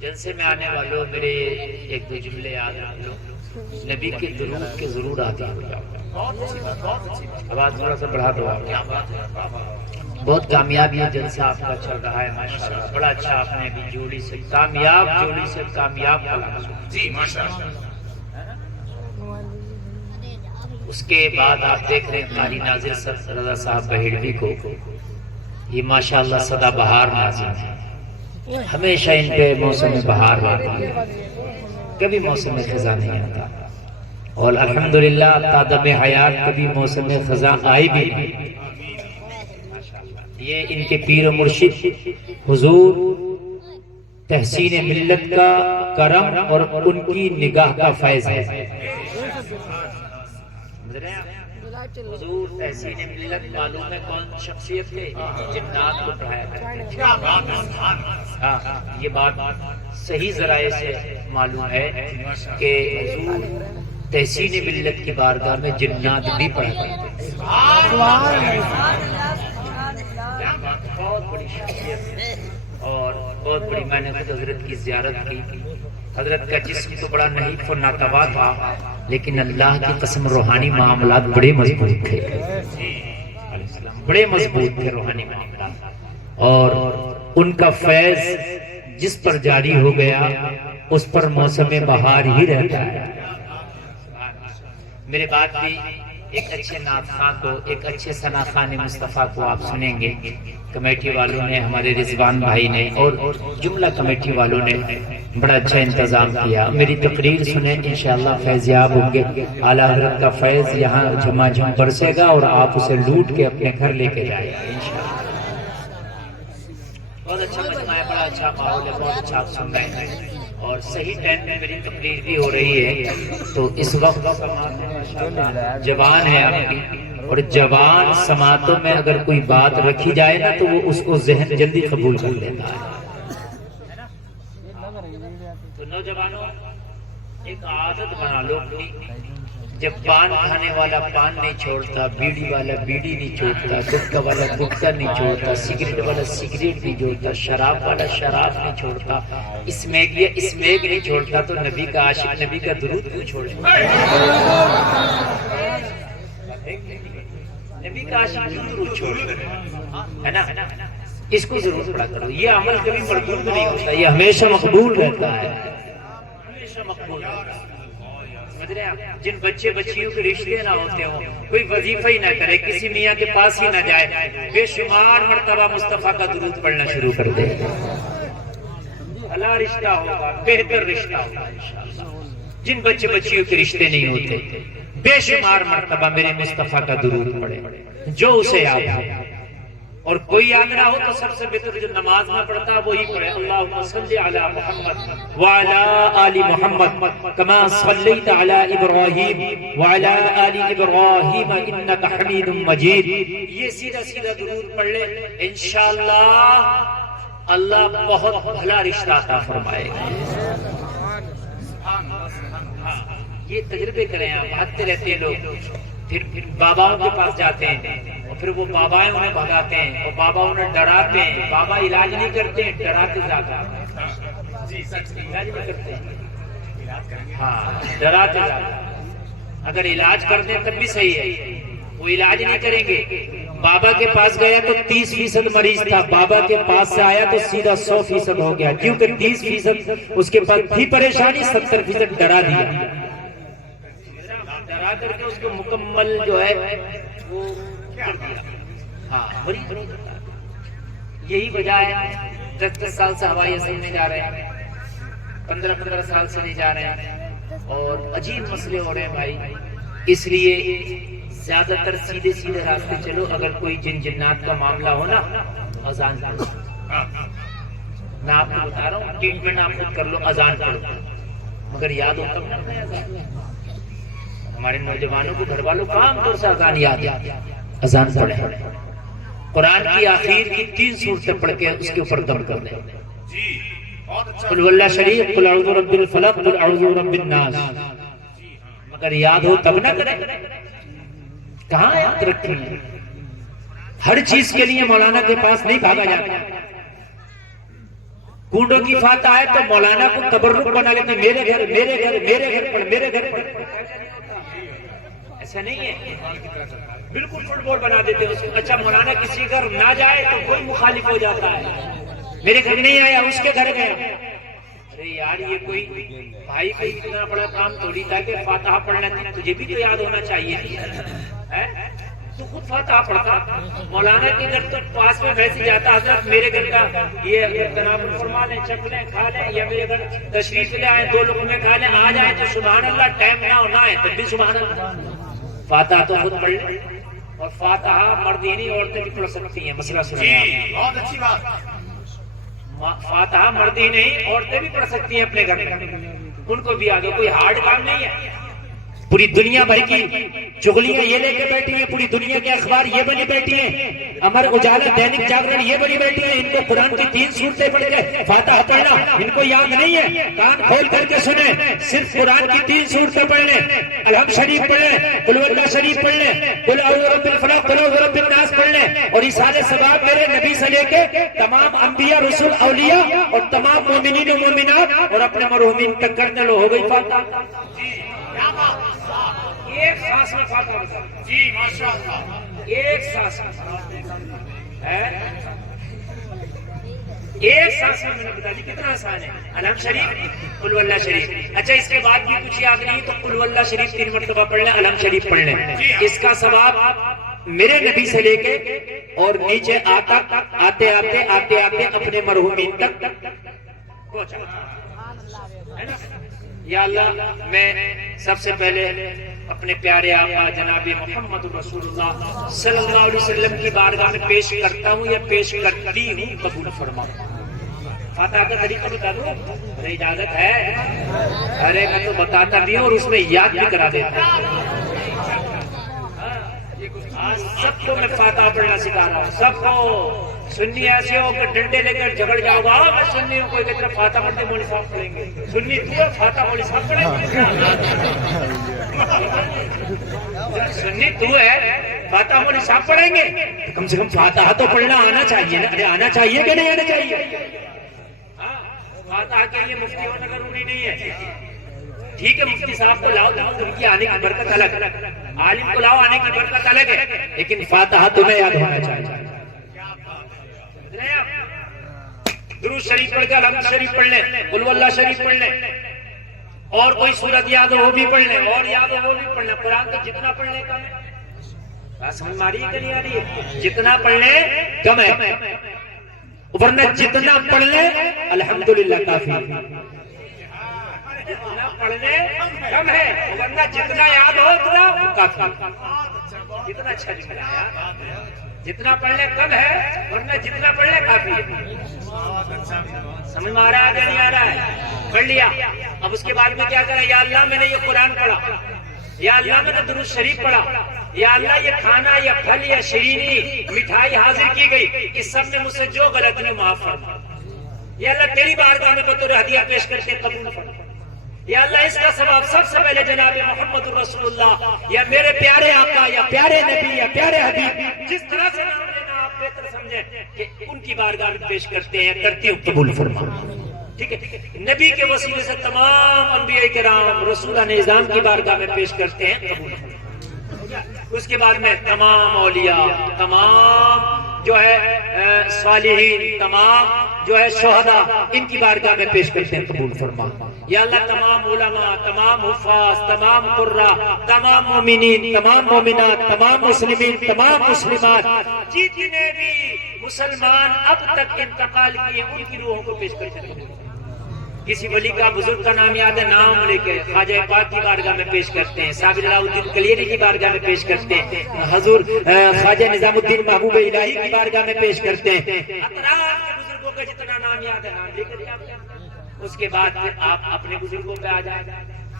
جلسے میں آنے والوں میرے ایک دو جملے یاد رکھ لو، نبی کے درود کے ضرور عادی ہو جاؤ۔ آواز تھوڑا سا بڑھا دو۔ بہت کامیاب یہ جلسہ آپ کا چل رہا ہے ماشاءاللہ، بڑا اچھا آپ نے ابھی جوڑی سے کامیاب جی ماشاءاللہ۔ اس کے بعد آپ دیکھ رہے ہیں قاری ناظر رضا صاحب بہیڑوی کو، یہ ماشاءاللہ سدا بہار ناظر ہے، ہمیشہ ان پہ موسم بہار آتی ہے، کبھی موسم خزاں نہیں آتا، اور الحمدللہ تا دم حیات کبھی موسم خزاں آئی بھی نہیں۔ یہ ان کے پیر و مرشد حضور تحسین ملت کا کرم اور ان کی نگاہ کا فیض ہے۔ حضور تحسین ملت معلوم ہے کون شخصیت تھے؟ جنات کو پڑھایا کرتے۔ ہاں یہ بات صحیح ذرائع سے معلوم ہے کہ حضور تحسین ملت کی بارگاہ میں جنات بھی پڑھا کرتے تھے۔ بہت بڑی شخصیت ہے اور بہت بڑی، میں نے خود حضرت کی زیارت کی، حضرت کا جسم تو بڑا نحیف و ناتوا تھا لیکن اللہ کی قسم روحانی معاملات بڑے مضبوط تھے، بڑے مضبوط تھے روحانی معاملات، اور ان کا فیض جس پر جاری ہو گیا اس پر موسم بہار ہی رہتا ہے۔ میرے بات بھی ایک اچھے نعت خواں کو، ایک اچھے ثنا خوان مصطفیٰ کو آپ سنیں گے، کمیٹی والوں نے، ہمارے رضوان بھائی نے اور جملہ کمیٹی والوں نے بڑا اچھا انتظام کیا۔ میری تقریر سنیں انشاءاللہ فیضیاب ہوں گے، اعلیٰ حضرت کا فیض یہاں جھما جھم برسے گا اور آپ اسے لوٹ کے اپنے گھر لے کے جائیں گے انشاءاللہ۔ بہت اچھا مجمع ہے، بڑا اچھا ماحول ہے، بہت اچھا آپ سن رہے ہیں اور صحیح ٹائم میں میری تقریر بھی ہو رہی ہے، تو اس وقت جوان ہے آپ کی، اور جوان سماعتوں میں اگر کوئی بات رکھی جائے نا تو وہ اس کو ذہن جلدی قبول کر لیتا ہے۔ تو نوجوانوں ایک عادت بنا لو اپنی، جب پان کھانے والا پان نہیں چھوڑتا، بیڑی والا بیڑی نہیں چھوڑتا، گٹکا والا گٹکا نہیں چھوڑتا، سگریٹ والا سگریٹ نہیں چھوڑتا، شراب والا شراب نہیں چھوڑتا، اسمیگ یا اسمیگ نہیں چھوڑتا، تو نبی کا عاشق نبی کا درود کیوں چھوڑتا؟ نبی کا عاشق کیوں درود چھوڑتا ہے نا؟ اس کو ضرور پڑھا کرو، یہ عمل کبھی مردود نہیں ہوتا، یہ ہمیشہ مقبول رہتا ہے، ہمیشہ مقبول رہتا ہے۔ جن بچے بچیوں کے رشتے نہ ہوتے ہوں، کوئی وظیفہ ہی نہ کرے، کسی میاں کے پاس ہی نہ جائے، بے شمار مرتبہ مصطفیٰ کا درود پڑھنا شروع کر دے، اللہ رشتہ ہوگا، بہتر رشتہ ہوگا انشاءاللہ۔ جن بچے بچیوں کے رشتے نہیں ہوتے بے شمار مرتبہ میرے مصطفیٰ کا درود پڑھے جو اسے یاد ہو، اور کوئی یاد نہ ہو تو سب سے بہتر جو نماز میں پڑھتا ہے وہی پڑھے، اللہم صلی علی محمد وعلی آل محمد کما صلیت علی ابراہیم وعلی آل ابراہیم انک حمید مجید۔ یہ سیدھا سیدھا درود پڑھ لے، انشاءاللہ اللہ بہت بھلا رشتہ عطا فرمائے گا۔ یہ تجربے کریں آپ، بھاگتے رہتے ہیں لوگ، پھر باباؤں کے پاس جاتے ہیں اور پھر وہ بابائیں انہیں بھگاتے ہیں اور بابا انہیں ڈراتے ہیں، بابا علاج نہیں کرتے ہیں، ڈراتے جاتے ہیں، علاج نہیں کرتے ہیں، ہاں ڈراتے جاتے ہیں۔ اگر علاج کر دیں تب بھی صحیح ہے، وہ علاج نہیں کریں گے۔ بابا کے پاس گیا تو 30% مریض تھا، بابا کے پاس سے آیا تو سیدھا 100% ہو گیا، کیونکہ 30% اس کے پاس تھی پریشانی، 70% ڈرا دیا، ڈرا کر کے اس کو مکمل جو ہے وہ کر دیا۔ ہاں یہی وجہ ہے 10 سال سے ہوائی اصل میں جا رہے ہیں، 15 سال سے نہیں جا رہے ہیں، اور عجیب مسئلے ہو رہے ہیں بھائی۔ اس لیے زیادہ تر سیدھے سیدھے راستے چلو، اگر کوئی جن جنات کا معاملہ ہو نا اذان کرو، میں آپ کو بتا رہا ہوں ٹریٹمنٹ آپ خود کر لو، اذان پڑھو، مگر یاد ہوتا ہوں ہمارے نوجوانوں کو گھر والوں کام طور سے اذان یاد ہے، اذان پڑھیں، قرآن کی آخر کی 3 سورتیں پڑھ کے اس کے اوپر دم کر دیں، قل واللہ شریف، قل اعوذ برب الفلق، قل اعوذ برب الناس، مگر یاد ہو تب نہ کریں، کہاں یاد رکھیں؟ ہر چیز کے لیے مولانا کے پاس نہیں بھاگا جاتا، کنڈوں کی فاتح ہے تو مولانا کو تبرک بنا لیتے ہیں، میرے گھر میرے گھر میرے گھر پڑھ میرے گھر پڑھ، ایسا نہیں ہے، بالکل فٹ بال بنا دیتے ہیں اس کو۔ اچھا مولانا کسی گھر نہ جائے تو کوئی مخالف ہو جاتا ہے، میرے گھر نہیں آیا اس کے گھر گیا۔ ارے یار یہ کوئی بھائی کا اتنا بڑا کام تھوڑی تھا کہ فاتحہ پڑھنا تھی، تجھے بھی تو یاد ہونا چاہیے، تو خود فاتحہ پڑھتا۔ مولانا کے گھر تو پاس میں ویسے جاتا، حضرت میرے گھر کا یہ جناب فرما لیں، چکھ لیں، کھا لیں، یا میرے گھر تشریف لے آئے، 2 لقمے کھا لیں، آ جائے تو سبحان اللہ، ٹائم نہ ہونا ہے تب بھی سبحان اللہ۔ فاتحہ تو خود پڑھ لیں، اور فاتحہ مرد ہی نہیں عورتیں بھی پڑھ سکتی ہیں، مسئلہ سنیں، بہت اچھی بات۔ فاتحہ مرد ہی نہیں عورتیں بھی پڑھ سکتی ہیں اپنے گھر میں، ان کو بھی آگے کوئی ہارڈ کام نہیں ہے۔ پوری دنیا بھر کی چغلیاں یہ لے کے بیٹھی ہیں، پوری دنیا کے اخبار یہ بنی بیٹھی ہیں، امر اجالا، دینک جاگرن یہ بنی بیٹھی ہیں، ان کو قرآن کی 3 سورتیں پڑھ کے فاتحہ پڑھنا ان کو یاد نہیں ہے۔ کان کھول کر کے سنیں، صرف قرآن کی 3 سورتیں پڑھ لیں، الحمد شریف پڑھ لیں، قل هو اللہ شریف پڑھ لیں، قل اعوذ برب الفلق، قل اعوذ برب الناس پڑھ لیں، اور یہ سارے ثواب میرے نبی سے لے کے تمام انبیاء، رسول، اولیاء اور تمام مومنین و مومنات اور اپنے مرحومین تک کرنے لو، ہو گئی فاتحہ۔ ایک سانس میں فاتحہ بتا، جی ماشاءاللہ، ایک سانس ایک سانس میں نے بتا دی، کتنا آسان ہے۔ الحمد شریف، قل واللہ شریف۔ اچھا اس کے بعد بھی کچھ یاد نہیں تو قل واللہ شریف 3 مرتبہ پڑھ لیں، الحمد شریف پڑھ لیں، اس کا ثواب میرے نبی سے لے کے اور نیچے آتے آتے آتے آتے اپنے مرحومین تک پہنچا۔ یا اللہ میں سب سے پہلے اپنے پیارے آقا جناب محمد رسول اللہ صلی اللہ علیہ وسلم کی بارگاہ میں پیش کرتا ہوں یا پیش کرتی ہوں، قبول فرما۔ فاتحہ کا طریقہ بتا دوں، ارے اجازت ہے؟ ارے میں تو بتاتا بھی ہوں اور اس میں یاد بھی کرا دیتا ہوں۔ آج سب کو میں فاتحہ پڑھنا سکھا رہا ہوں، سب کو۔ سنی ایسے ہو کہ ڈنڈے لے کر جھگڑ جاؤ گا، میں سنی ہوں، کوئی کہتا فاتحہ پڑھتے مولوی صاحب پڑھیں گے، سنی تو ہے، فاتحہ مولوی صاحب پڑھیں گے، سنی تو ہے، فاتحہ مولوی صاحب پڑھیں گے، کم سے کم فاتحہ تو پڑھنا آنا چاہیے نا، ارے آنا چاہیے کہ نہیں آنا چاہیے؟ فاتحہ کے لیے مفتی ہونا ضروری نہیں ہے، ٹھیک ہے مفتی صاحب کو لاؤ تو ان کی آنے کی برکت الگ، عالم کو لاؤ آنے کی برکت الگ ہے، لیکن فاتحہ تمہیں یاد ہونا چاہیے۔ درود شریف پڑھ کے الحمد شریف پڑھ لیں، قل واللہ شریف پڑھ لیں، اور کوئی سورت یاد ہو وہ بھی پڑھ لیں، اور یاد ہو وہ بھی پڑھ لیں۔ قرآن تو جتنا پڑھ لیں کم ہے، بات سمجھ میں آ رہی ہے کہ نہیں آ رہی ہے؟ جتنا پڑھ لیں کم ہے، ورنہ جتنا پڑھ لیں الحمدللہ کافی ہے، جتنا پڑھ لیں کم ہے، ورنہ جتنا یاد ہو اتنا کافی، جتنا اچھا جملہ ہے، جتنا پڑھ لیں کم ہے، ورنہ جتنا پڑھ لیں کافی ہے۔ سمجھ میں آ رہا ہے کہ نہیں آ رہا ہے؟ پڑھ لیا، اب اس کے بعد میں کیا کرا؟ یا اللہ میں نے یہ قرآن پڑھا، یا اللہ میں نے درود شریف پڑھا، یا اللہ یہ کھانا یا پھل یا شیرینی مٹھائی حاضر کی گئی، اس سب میں مجھ سے جو غلطی معاف فرما، یا اللہ تیری بارگاہ میں بطور ہدیہ پیش کر کے قبول فرما، یا اللہ اس کا ثواب سب سے پہلے جناب محمد رسول اللہ یا میرے پیارے آقا یا پیارے نبی یا پیارے حبیب، جس طرح سے نام لینا آپ بہتر سمجھیں کہ ان کی بارگاہ میں پیش کرتے ہیں، کرتی ہوں، قبول فرما۔ ٹھیک ہے، نبی کے وسیلے سے تمام انبیاء کرام رسولہ نظام کی بارگاہ میں پیش کرتے ہیں، قبول فرما۔ اس کے بعد میں تمام اولیاء، تمام جو ہے صالحین، تمام جو ہے شہداء، ان کی بارگاہ میں پیش کرتے ہیں، قبول فرما۔ یا اللہ تمام علماء، تمام حفاظ، تمام قراء، تمام مومنین، تمام مومنات، تمام مسلمین، تمام مسلمات، جتنے بھی مسلمان اب تک انتقال کیے ان کی روحوں کو پیش کرتے ہیں۔ کسی ولی کا بزرگ کا نام یاد ہے، نام لے کے خواجہ پاک کی بارگاہ میں پیش کرتے ہیں، صابر علاء الدین کلیری کی بارگاہ میں پیش کرتے ہیں، حضور خواجہ نظام الدین محبوب الہی کی بارگاہ میں پیش کرتے ہیں، اطراف کے بزرگوں کا جتنا نام یاد ہے نام لے کر جاتے ہیں۔ اس کے بعد پھر آپ اپنے بزرگوں پہ آ جائیں،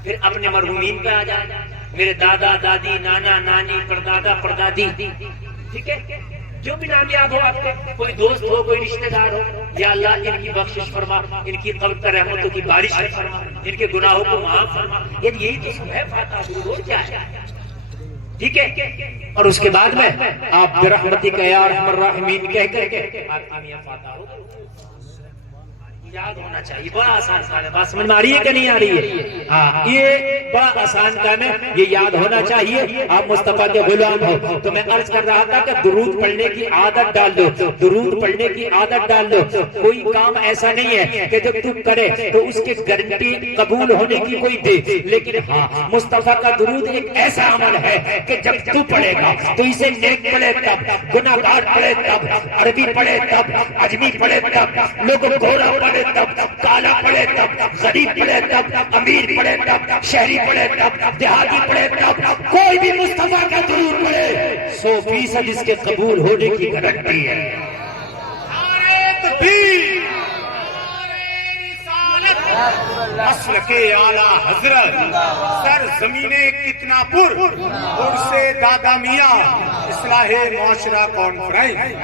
پھر اپنے مرحومین پہ آ جائیں، میرے دادا دادی، نانا نانی، پردادا پردادی، ٹھیک ہے، جو بھی نام یاد ہو آپ کے، کوئی دوست ہو، کوئی رشتہ دار ہو، یا اللہ ان کی بخشش فرما، ان کی قبر پر رحمتوں کی بارش فرما، ان کے گناہوں کو معاف فرما۔ یہی تو سب ہے فاتحہ، ضرور کیا ہے، ٹھیک ہے۔ اور اس کے بعد میں آپ برحمتک یا ارحم الراحمین کہہ کر کے آپ کی فاتحہ ہو۔ یاد ہونا چاہیے، بڑا آسان کام ہے. بات سمجھ میں آ رہی ہے کہ نہیں آ رہی ہے؟ ہاں، یہ بڑا آسان کام ہے، یہ یاد ہونا چاہیے. آپ مصطفیٰ کے غلام ہو تو میں عرض کر رہا تھا کہ درود پڑھنے کی عادت ڈال دو، درود پڑھنے کی عادت ڈال دو. کوئی کام ایسا نہیں ہے کہ جب تم کرے تو اس کی گارنٹی قبول ہونے کی کوئی دے، لیکن ہاں مصطفیٰ کا درود ایک ایسا عمل ہے کہ جب تو پڑھے گا تو اسے نیک پڑھے تب، گناہگار پڑھے تب، عربی پڑھے تب، عجمی پڑھے تب، لوگ گورا پڑھے تب، کالا پڑھے تب، غریب پڑھے تب، امیر پڑھے تب، شہری پڑھے تب، دیہاتی پڑھے تب، کوئی بھی مصطفیٰ کا درود پڑھے 100% اس کے قبول ہونے کی گارنٹی ہے. مسلک اعلیٰ حضرت سر زمین کتنا پور عرص دادا میاں اصلاح معاشرہ کانفرنس.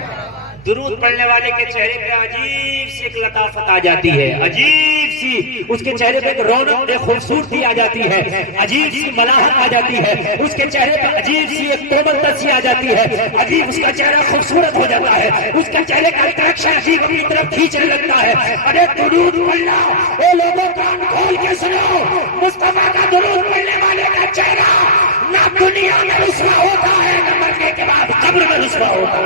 درود پڑھنے والے کے چہرے پہ عجیب سی ایک لطافت آ جاتی ہے، عجیب سی اس کے چہرے پہ ایک رونق، ایک خوبصورتی آ جاتی ہے، عجیب سی ملاحت آ جاتی ہے اس کے چہرے پہ، عجیب سی ایک کوملتا سی آ جاتی ہے، عجیب اس کا چہرہ خوبصورت ہو جاتا ہے، اس کا چہرے کا اٹریکشن عجیب اپنی طرف کھینچنے لگتا ہے. ارے درود پڑھنا، اے لوگوں کان کھول کے سنو، مصطفیٰ کا درود پڑھنے والے کا چہرہ نہ دنیا میں رسوا ہوتا ہے، نہ مرنے کے بعد قبر میں رسوا ہوتا ہے.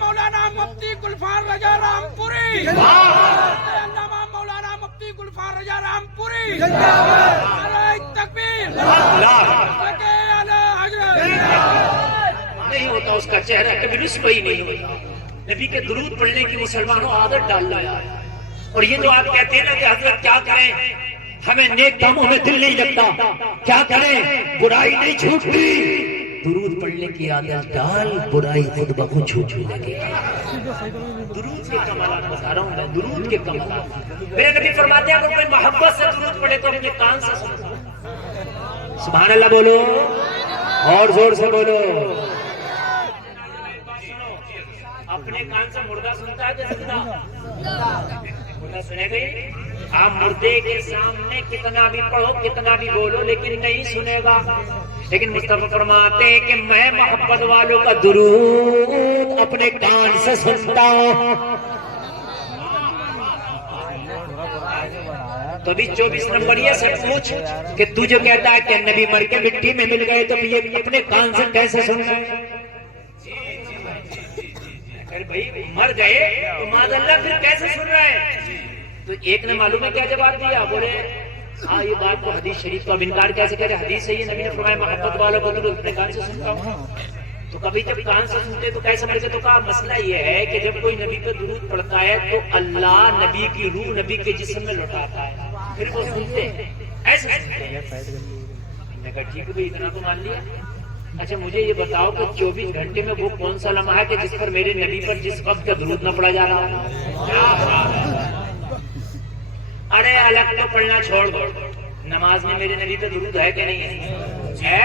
مولانا مفتی گلفار رجا رام پوری، مولانا مفتی گلفار رجا رام پوری، تکبیر. نہیں ہوتا اس کا چہرہ کبھی رسوا ہی نہیں ہوتا. نبی کے درود پڑھنے کی مسلمانوں عادت ڈال لایا ہے. اور یہ جو آپ کہتے ہیں نا کہ حضرت کیا کریں، ہمیں نیک کاموں میں دل نہیں لگتا، کیا کریں، برائی نہیں چھوٹتی. درود پڑھنے کی عادت ڈال، برائی خود بخود چھوٹنے لگے گی. درود کے کمالات بتا رہا ہوں میں، درود کے کمالات. میرے نبی فرماتے ہیں اگر کوئی محبت سے درود پڑھے تو اپنے کان سے سنو. سبحان اللہ بولو اور زور سے بولو. اپنے کان سے مردہ سنتا ہے کہ زندہ؟ مردہ سنے گئی. آپ مردے کے سامنے کتنا بھی پڑھو، کتنا بھی بولو، لیکن نہیں سنے گا. لیکن مصطفیٰ فرماتے ہیں کہ میں محبت والوں کا درود اپنے کان سے سنتا ہوں. تو ابھی 24 نمبر یہ سے پوچھ کہ تو جو کہتا ہے کہ نبی مر کے مٹی میں مل گئے تو یہ اپنے کان سے کیسے سن گئے؟ بھائی مر گئے تو ماذ اللہ پھر کیسے سن رہا ہے؟ تو ایک نے معلوم ہے کیا جواب دیا، بولے ہاں یہ بات تو حدیث شریف کو اب انکار کیسے کرے، حدیث ہے یہ، نبی نے فرمایا محبت والوں کو درود اپنے کان سے سنتا ہوں. تو کبھی جب کان سے سنتے تو کیسے مرتے؟ تو کہا مسئلہ یہ ہے کہ جب کوئی نبی پہ درود پڑھتا ہے تو اللہ نبی کی روح نبی کے جسم میں لوٹاتا ہے، پھر وہ سنتے ہیں، ایسے سنتے ہیں. میں نے کہا ٹھیک ہے اتنا تو مان لیا. اچھا مجھے یہ بتاؤ کہ 24 گھنٹے میں وہ کون سا لمحہ ہے کہ جس پر میرے نبی پر جس وقت کا درود نہ پڑھا جا رہا ہے؟ ارے الگ تو پڑھنا چھوڑ دو، نماز میں میرے نبی پہ درود ہے کہ نہیں ہے؟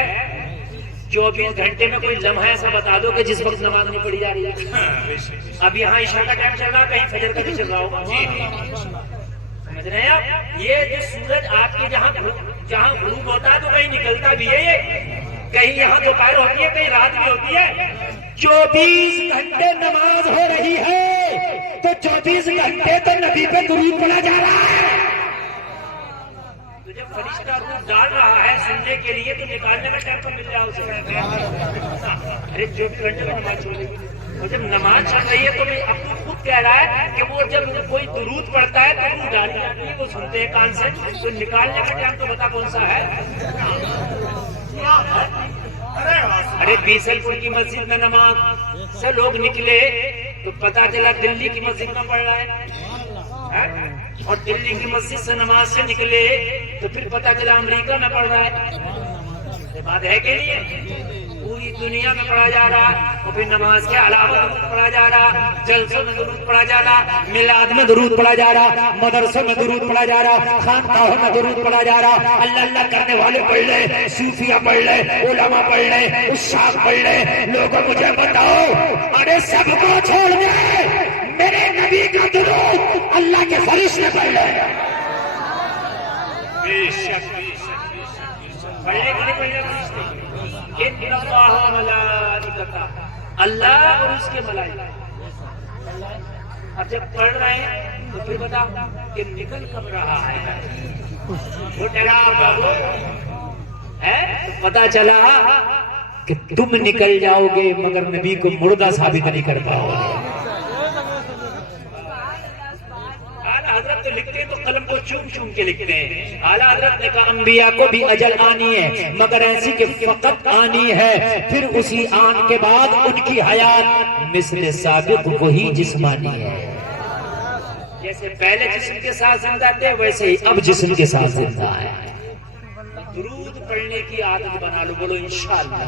24 گھنٹے میں کوئی لمحہ ایسا بتا دو کہ جس وقت نماز نہیں پڑھی جا رہی ہے. اب یہاں عشاء کا ٹائم چل رہا ہے، کہیں فجر کا بھی چل رہا ہوگا. سمجھ رہے ہیں آپ؟ یہ جو سورج آپ کے جہاں غروب ہوتا ہے تو کہیں نکلتا بھی ہے، یہ کہیں یہاں دوپہر ہوتی ہے، کہیں رات بھی ہوتی ہے. 24 گھنٹے نماز ہو رہی ہے تو 24 گھنٹے تو نبی پہ درود پڑھا جا رہا ہے. تو جب فرشتہ روح ڈال رہا ہے سننے کے لیے تو نکالنے کا ٹائم تو مل جائے اسے. ارے 24 گھنٹے میں نماز چھوڑ رہی ہے، اور جب نماز چل رہی ہے تو اب تو خود کہہ رہا ہے کہ وہ جب کوئی درود پڑھتا ہے تو روح ڈالی جاتی ہے، وہ سنتے ہیں کان سے، تو نکالنے کا ٹائم تو بتا کون سا ہے. ارے بیسل پور کی مسجد میں نماز سے لوگ نکلے تو پتا چلا دلی کی مسجد میں پڑھ رہا ہے، اور دلی کی مسجد سے نماز سے نکلے تو پھر پتا چلا امریکہ میں پڑھ رہا ہے. یہ بات ہے کہ نہیں؟ پوری دنیا میں پڑھا جا رہا، اور پھر نماز کے علاوہ درود پڑھا جا رہا، جلسوں میں درود پڑھا جا رہا، میلاد میں درود پڑھا جا رہا، مدرسوں میں درود پڑھا جا رہا، خانقاہوں میں درود پڑھا جا رہا. اللہ اللہ کرنے والے پڑھ لے، صوفیہ پڑھ لے، علماء پڑھ لے، عشاق پڑھ لے. لوگوں مجھے بتاؤ، ارے سب کو چھوڑ دے، میرے نبی کا درود اللہ کے فرشتے پڑھ لے. ان اللہ و ملائکتہ، اللہ اور اس کے ملائکہ۔ اب جب پڑھ رہے ہیں تو پھر بتاؤ کہ نکل کب رہا ہے؟ وہ ڈرا ہے تو پتا چلا کہ تم نکل جاؤ گے مگر نبی کو مردہ ثابت نہیں کر پاؤ گے۔ اعلیٰ حضرت تو لکھتے ہیں تو قلم کو چوم چوم کے لکھتے ہیں۔ اعلیٰ حضرت نے کہا انبیاء کو بھی اجل آنی ہے مگر ایسی کہ فقط آنی ہے، پھر اسی آن کے بعد ان کی حیات مثل سابق وہی جسمانی ہے۔ جیسے پہلے جسم کے ساتھ زندہ تھے ویسے ہی اب جسم کے ساتھ زندہ ہے۔ درود پڑھنے کی عادت بنا لو، بولو انشاءاللہ۔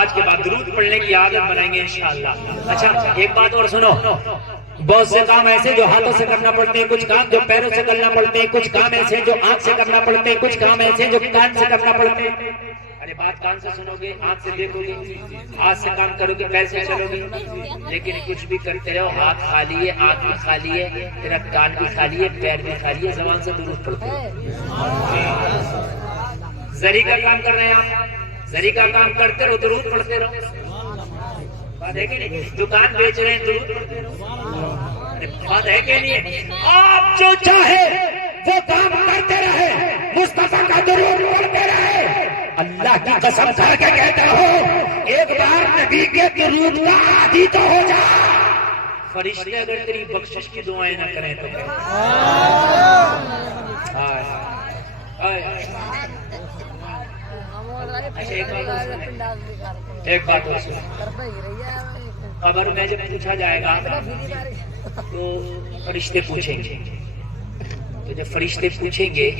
آج کے بعد درود پڑھنے کی عادت بنائیں گے انشاءاللہ۔ اچھا ایک بات اور سنو، بہت سے کام ایسے جو ہاتھوں سے کرنا پڑتے ہیں، کچھ کام جو پیروں سے کرنا پڑتے ہیں، کچھ کام ایسے جو آنکھ سے کرنا پڑتے ہیں، کچھ کام ایسے جو کان سے کرنا پڑتے ہیں۔ ارے بات کان سے سنو گے، آنکھ سے دیکھو گے، ہاتھ سے کام کرو گے، پیر سے چلو گے، لیکن کچھ بھی کرتے رہو ہاتھ خالی ہے، آنکھ بھی خالی ہے، تیرا کان بھی خالی ہے، پیر بھی خالی ہے، زبان سے درود پڑھتے ہو۔ زری کا کام کر رہے ہیں آپ، زری کا کام کرتے رہو، درود پڑھتے رہو۔ بات ہے کہ نہیں؟ دکان بیچ رہے ہیں، درود پڑھتے رہو۔ بات ہے کہ نہیں؟ آپ جو چاہے وہ کام کرتے رہے، مصطفیٰ کا درود پڑھتے رہے۔ اللہ کی قسم کھا کے کہتا ہوں ایک بار نبی کے درود کا عادی تو ہو جا، فرشتے اگر تیری بخشش کی دعائیں نہ کریں تو ایک بات اور سنو، قبر میں جب پوچھا جائے گا تو فرشتے پوچھیں گے، تو جب فرشتے پوچھیں گے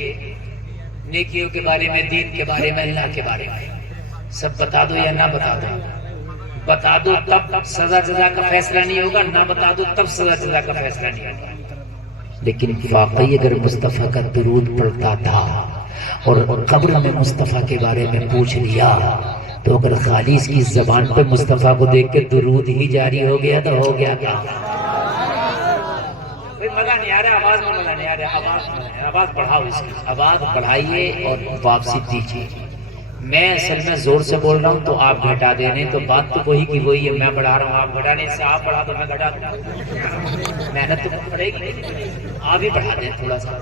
نیکیوں کے بارے میں، دین کے بارے میں، اللہ کے بارے میں، سب بتا دو یا نہ بتا دو؟ بتا دو تب سزا جزا کا فیصلہ نہیں ہوگا، نہ بتا دو تب سزا جزا کا فیصلہ نہیں ہوگا۔ لیکن واقعی اگر مصطفیٰ کا درود پڑھتا تھا اور قبر میں مصطفیٰ کے بارے میں پوچھ لیا تو اگر خالص کی زبان پہ مصطفیٰ کو دیکھ کے درود ہی جاری ہو گیا تو ہو گیا کیا؟ مزہ نہیں آ رہا، آواز میں مزہ نہیں آ رہا، آواز بڑھاؤ، اس کی آواز بڑھائیے اور واپسی دیجیے۔ میں اصل میں زور سے بول رہا ہوں تو آپ گھٹا دے رہے ہیں، تو بات تو وہی کی وہی ہے، میں بڑھا رہا ہوں آپ گھٹا نہیں، سے آپ بڑھا تو میں گھٹا دوں، محنت تو پڑے گی، آپ ہی بڑھا دیں تھوڑا سا،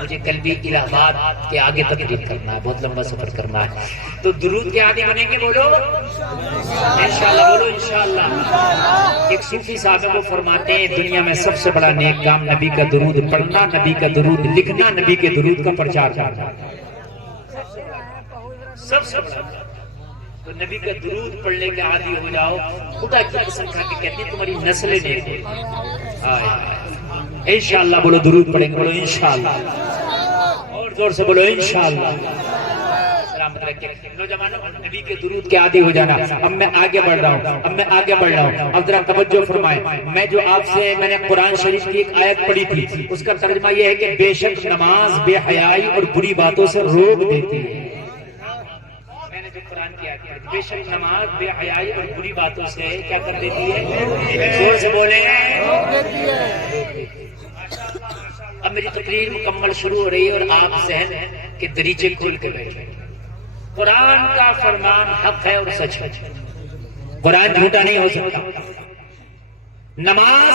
مجھے کل بھی الہ آباد کے آگے تک ریڈ کرنا ہے، بہت لمبا سفر کرنا ہے، تو درود کے آگے بنیں گے، بولو انشاءاللہ، بولو انشاءاللہ۔ ایک صوفی صاحب وہ فرماتے ہیں دنیا میں سب سے بڑا نیک کام نبی کا درود پڑھنا، نبی کا درود لکھنا، نبی کے درود کا پرچار کرنا، سب سے بڑا۔ تو نبی کا درود پڑھنے کے عادی ہو جاؤ، خدا کی قسم کھا کے کہتے ہیں تمہاری نسلیں نیک ہو۔ انشاءاللہ بولو، درود پڑھیں گے، بولو انشاءاللہ، اور زور سے بولو انشاءاللہ۔ سلامت رکھیں نوجوانوں، نبی کے درود کے عادی ہو جانا۔ اب میں آگے بڑھ رہا ہوں، اب ذرا توجہ فرمائیں۔ میں جو آپ سے میں نے قرآن شریف کی ایک آیت پڑھی تھی، اس کا ترجمہ یہ ہے کہ بے شک نماز بے حیائی اور بری باتوں سے روک دیتی ہے۔ میں نے جو قرآن کی آیت پڑھی، بے شک نماز بے حیائی اور بری باتوں سے کیا کر دیتی ہے؟ زور سے بولیں، روک دیتی ہے۔ اب میری تقریر مکمل شروع ہو رہی ہے اور آپ ذہن کے دریچے کھول کے بیٹھے۔ قرآن کا فرمان حق ہے اور سچ ہے، قرآن جھوٹا نہیں ہو سکتا۔ نماز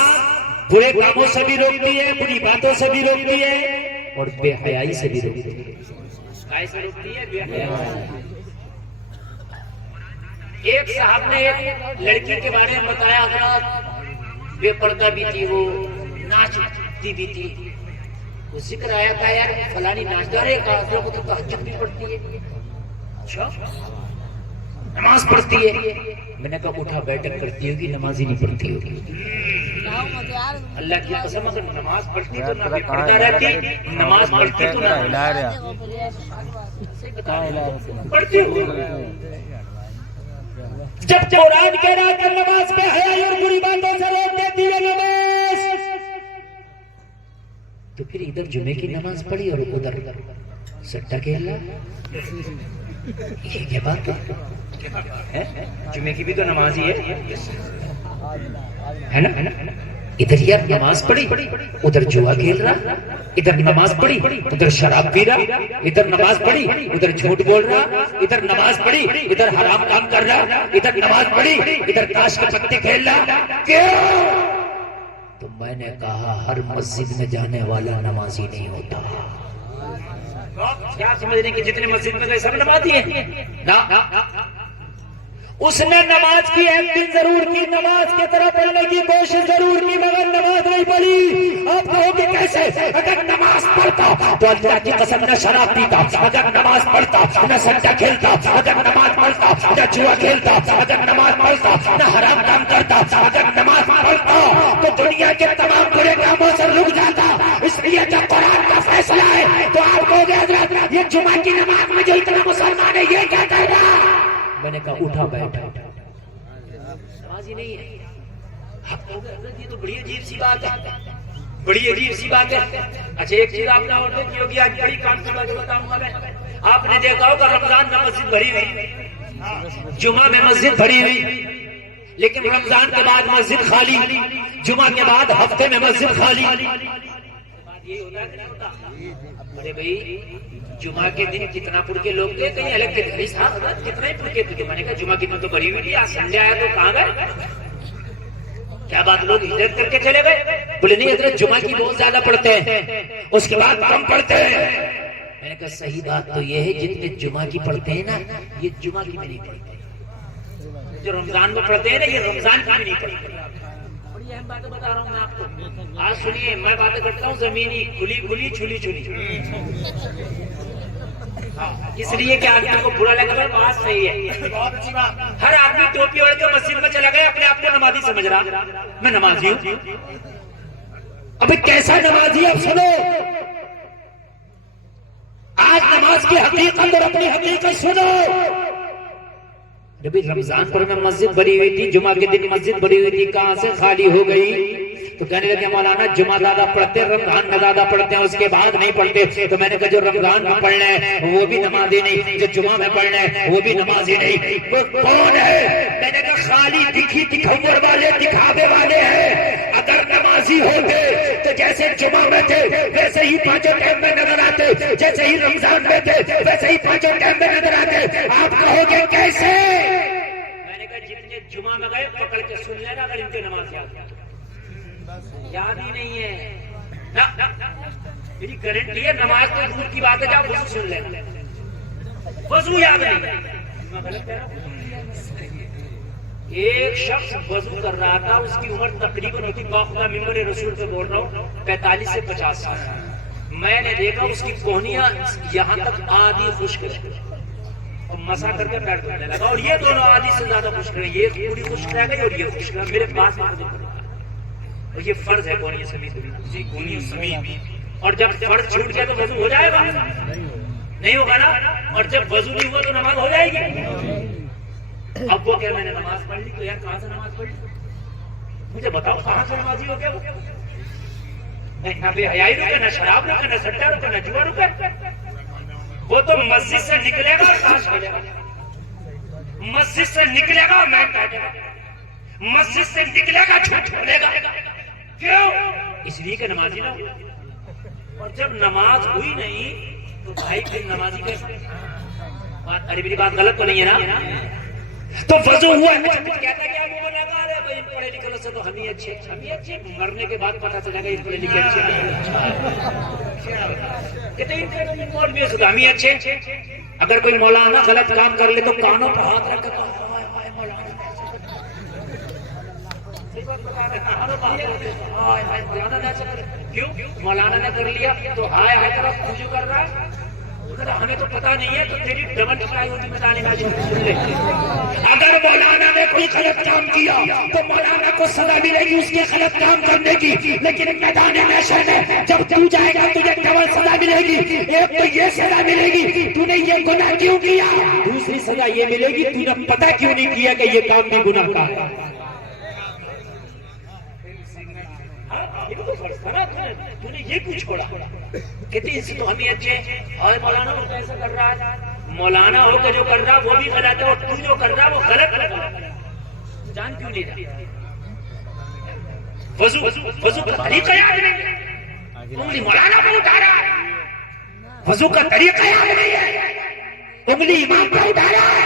برے کاموں سے بھی روکتی ہے، بری باتوں سے بھی روکتی ہے اور بے حیائی سے بھی روکتی ہے۔ کیسے روکتی ہے؟ بے حیائی۔ ایک صاحب نے ایک لڑکی کے بارے میں بتایا، حضرات بے پردہ بھی تھی، وہ ناچتی بھی تھی، وہ ذکر آیا تھا یار فلانی ناچدار ہے، کافروں کو تو تہجد بھی پڑھتی ہے، اچھا نماز پڑھتی ہے۔ میں نے کہا اٹھا بیٹھک کرتی ہوگی، نماز ہی نہیں پڑھتی ہوگی۔ اللہ کی قسم اگر نماز پڑھتی تو نہ بے پردہ رہتی، نماز پڑھتی تو نہ پڑھتی ہوگی۔ جب قرآن کہہ رہا کہ نماز پہ حیائی اور بری باتوں سے روک دیتی ہے نماز، تو پھر ادھر جمعے کی نماز پڑھی اور ادھر سٹا کھیلنا، یہ کیا بات ہے؟ جمعے کی بھی تو نماز ہی ہے نا؟ ادھر یار نماز پڑھی ادھر جوا کھیل رہا، ادھر نماز پڑھی ادھر شراب پی رہا، ادھر نماز پڑھی ادھر جھوٹ بول رہا، ادھر نماز پڑھی ادھر حرام کام کر رہا، ادھر نماز پڑھی ادھر تاش کے پتے کھیل رہا. کیوں؟ تو میں نے کہا ہر مسجد میں جانے والا نمازی نہیں ہوتا. کیا سمجھنے کہ جتنے مسجد میں گئے سب نمازی ہیں؟ نا، اس نے نماز کی ایکٹنگ ضرور کی، نماز کی طرح پڑھنے کی کوشش ضرور کی، مگر نماز نہیں پڑھی. آپ کہو گے کیسے؟ اگر نماز پڑھتا تو اللہ کی قسم نہ شراب پیتا، اگر نماز پڑھتا نہ سٹا کھیلتا، اگر نماز پڑھتا نہ جوا کھیلتا، اگر نماز پڑھتا نہ حرام کام کرتا، اگر نماز پڑھتا تو دنیا کے تمام برے کاموں سے رک جاتا. اس لیے جب قرآن کا فیصلہ ہے تو آپ کہو گے حضرت یہ جمعہ کی نماز میں جو اتنا مسلمان ہے یہ کیا کہہ رہا؟ میں نے کہا اٹھا بیٹھا، نمازی نہیں ہے. یہ تو بڑی عجیب سی بات ہے، بڑی عجیب سی بات ہے. اچھا ایک چیز آپ نے اور دیکھی ہوگی، آج بڑی کام کی بات بتاؤں گا میں. آپ نے دیکھا ہوگا رمضان میں مسجد بھری ہوئی، جمعہ میں مسجد بھری ہوئی، لیکن رمضان کے بعد مسجد خالی، جمعہ کے بعد ہفتے میں مسجد خالی. یہ ہوتا ہے کہ نہیں ہوتا؟ ارے بھائی جمعہ کے دن کتنا پور کے لوگ تھے، کہیں الگ کے دن کتنا ہی پور کے تھے. میں نے کہا جمعہ کی دن تو بھری ہوئی تھی، آج سنڈے آیا تو کہاں گئے؟ کیا بات لوگ ہجرت کر کے چلے گئے؟ بولے نہیں حضرت جمعہ کی بہت زیادہ پڑھتے ہیں، اس کے بعد کم پڑھتے ہیں. میں نے کہا صحیح بات تو یہ ہے جتنے جمعہ کی پڑھتے ہیں نا یہ جمعہ کی بھی نہیں پڑھتے، جو رمضان میں پڑھتے ہیں نا یہ رمضان کی بھی نہیں پڑھتے. بڑی اہم باتیں بتا رہا ہوں میں آپ کو. آج سنیے میں باتیں کرتا ہوں زمینی کھلی کھلی چھلی چھلی، اس لیے کہ آدمی کو برا لگا پر بات صحیح ہے. ہر آدمی ٹوپی اوڑھ کے مسجد میں چلا گیا، اپنے آپ کو نمازی سمجھ رہا. میں نمازی ہوں. ابھی کیسا نمازی؟ اب سنو، آج نماز کی حقیقت اور اپنی حقیقت سنو. جب رمضان پر میں مسجد بھری ہوئی تھی، جمعہ کے دن مسجد بھری ہوئی تھی، کہاں سے خالی ہو گئی؟ تو کہنے لگے مولانا جمعہ زیادہ پڑھتے، رمضان میں زیادہ پڑھتے ہیں، اس کے بعد نہیں پڑھتے. تو میں نے کہا جو رمضان میں پڑھنا ہے وہ بھی نمازی نہیں، جو جمعہ میں پڑھنا ہے وہ بھی نمازی نہیں. وہ کون ہے؟ میں نے کہا خالی دکھی دکھور والے، دکھاوے والے ہیں. اگر نمازی ہوتے تو جیسے جمعہ میں تھے ویسے ہی پانچوں ٹائم میں نظر آتے، جیسے ہی رمضان میں تھے ویسے ہی پانچوں ٹائم میں نظر آتے. آپ کہو گے کیسے؟ میں نے کہا جتنے جمعہ میں گئے پکڑ کے سن لینا، اگر ان کے نماز یاد ہی نہیں ہے. میری گارنٹی ہے نماز تو دور کی بات ہے، جب وضو سن لینا، وضو یاد نہیں. ایک شخص وضو کر رہا تھا، اس کی عمر تقریباً ہوتی باخبہ ممبر رسول پہ بول رہا ہوں 45 سے 50 سال. میں نے دیکھا اس کی کوہنیاں یہاں تک آدھی خشک اور مسا کر کے پیر دھونے لگا، اور یہ دونوں آدھی سے زیادہ خشک رہے. یہ پوری خشک رہ گئی اور یہ خشک رہ میرے پاس. اور یہ فرض ہے کونی سمیت. اور جب فرض چھوٹ گیا تو وضو ہو جائے گا؟ نہیں ہوگا نا. اور جب وضو نہیں ہوا تو نماز ہو جائے گی. اب وہ کیا میں نے نماز پڑھ لی تو یار کہاں سے نماز پڑھ لی؟ مجھے بتاؤ کہاں سے نمازی ہو گیا وہ؟ نہ بے حیائی رکے، نہ شراب رکے، نہ سٹا رکے، نہ جوا رکے. وہ تو مسجد سے نکلے گا اور تاش کھیلے گا، مسجد سے نکلے گا اور میچ کھیلے گا، مسجد سے نکلے گا جھوٹ بولے گا. کیوں؟ اس لیے کہ نمازی نہ ہو. اور جب نماز ہوئی نہیں تو بھائی پھر نمازی کیسے؟ ارے میری بات غلط تو نہیں ہے نا؟ تو وضو ہوا ہے کہتا کیا وہ لگا رہے بھائی پڑھے لکھے سے تو ہم ہی اچھے، مرنے کے بعد پتا چلے گا یہ پڑھے لکھے اچھے نہیں. ہم ہی اچھے. اگر کوئی مولانا غلط کام کر لے تو کانوں پر ہاتھ رکھ کر کیوں مولانا نے کر لیا تو ہائے ہائے طرف پوجو کر رہا ہے. ہمیں تو پتا نہیں ہے تو تیری ڈبل ٹرائی ہوتی بتانے کا سن لے. اگر مولانا نے کوئی غلط کام کیا تو مولانا کو سزا ملے گی اس کے غلط کام کرنے کی، لیکن میدان محشر میں جب تو جائے گا تجھے ڈبل سزا ملے گی. ایک تو یہ سزا ملے گی تو نے یہ گناہ کیوں کیا، دوسری سزا یہ ملے گی تو نے پتا کیوں نہیں کیا کہ یہ کام بھی گناہ کا ہے. تو نے یہ کچھ چھوڑا کہتے اس تو ہمیں اچھے اور مولانا وہ کیسا کر رہا ہے. مولانا ہو کے جو کر رہا وہ بھی غلط ہے اور تو جو کر رہا وہ غلط کر رہا. جان کیوں نہیں رہا؟ وضو کا طریقہ یاد نہیں ہے، انگلی مولانا پہ اٹھا رہا ہے، وضو کا طریقہ یاد نہیں ہے، انگلی امام پہ اٹھا رہا ہے۔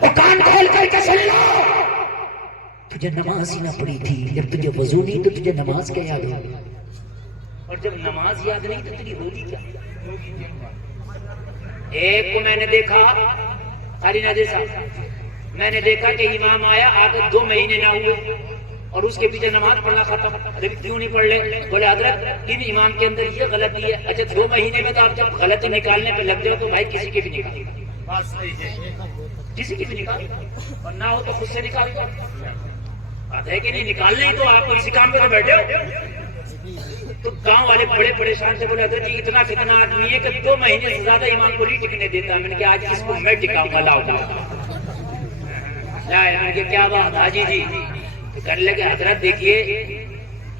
وہ کان کھول کر کے سن لو، تجھے نماز ہی نہ پڑی تھی، جب تجھے وضو نہیں تو تجھے نماز کیا یاد ہوگی، اور جب نماز یاد نہیں تو تجھے ہوگی کیا؟ ایک کو میں نے دیکھا، علی نادر صاحب، میں نے دیکھا کہ امام آیا، آگے 2 مہینے نہ ہوئے اور اس کے پیچھے نماز پڑھنا ختم۔ لیکن کیوں نہیں پڑھ لے؟ بولے حضرت ان امام کے اندر یہ غلطی ہے۔ اچھا 2 مہینے میں تو آپ جب غلطی نکالنے پہ لگ جاؤ تو بھائی کسی کی بھی نکال، کسی کی بھی نکال، اور نہ ہو تو خود سے نکال دو۔ بات ہے کہ نہیں، نکالنے ہی تو آپ کو اسی کام پہ تو بیٹھے ہو۔ تو گاؤں والے بڑے پریشان سے بولے حضرت جی اتنا فتنہ آدمی ہے کہ 2 مہینے سے زیادہ امام کو نہیں ٹکنے دیتا۔ میں نے کہا آج اس کو میں ٹکاؤں گا، لاؤ میں نے کہا کیا بات حاجی جی؟ تو کہنے لگے حضرت دیکھیے